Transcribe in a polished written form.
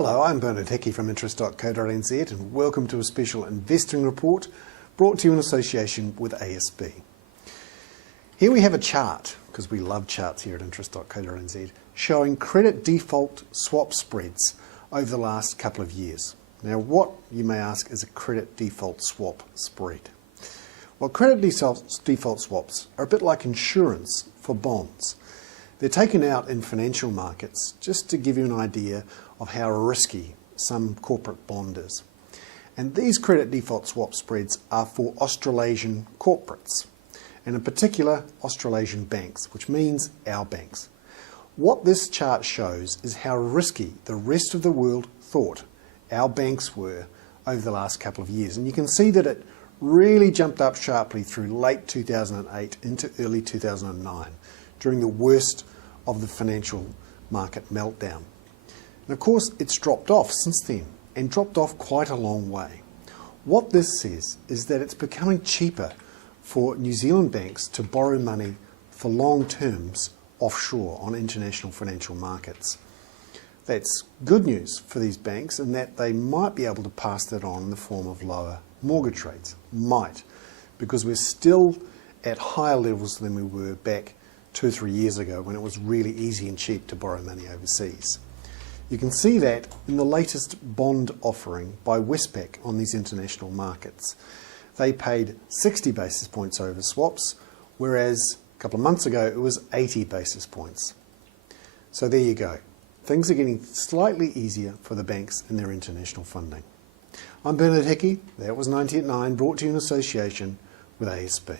Hello, I'm Bernard Hickey from investingJuly24 and welcome to a special investing report brought to you in association with ASB. Here we have a chart, because we love charts here at investingJuly24, showing credit default swap spreads over the last couple of years. Now what, you may ask, is a credit default swap spread? Well, credit default swaps are a bit like insurance for bonds. They're taken out in financial markets just to give you an idea of how risky some corporate bond is. And these credit default swap spreads are for Australasian corporates, and in particular Australasian banks, which means our banks. What this chart shows is how risky the rest of the world thought our banks were over the last couple of years. And you can see that it really jumped up sharply through late 2008 into early 2009, during the worst of the financial market meltdown. And of course, it's dropped off since then, and dropped off quite a long way. What this says is that it's becoming cheaper for New Zealand banks to borrow money for long terms offshore on international financial markets. That's good news for these banks in that they might be able to pass that on in the form of lower mortgage rates. Might, because we're still at higher levels than we were back 2 or 3 years ago when it was really easy and cheap to borrow money overseas. You can see that in the latest bond offering by Westpac on these international markets. They paid 60 basis points over swaps, whereas a couple of months ago it was 80 basis points. So there you go. Things are getting slightly easier for the banks in their international funding. I'm Bernard Hickey. That was 90 at 9, brought to you in association with ASB.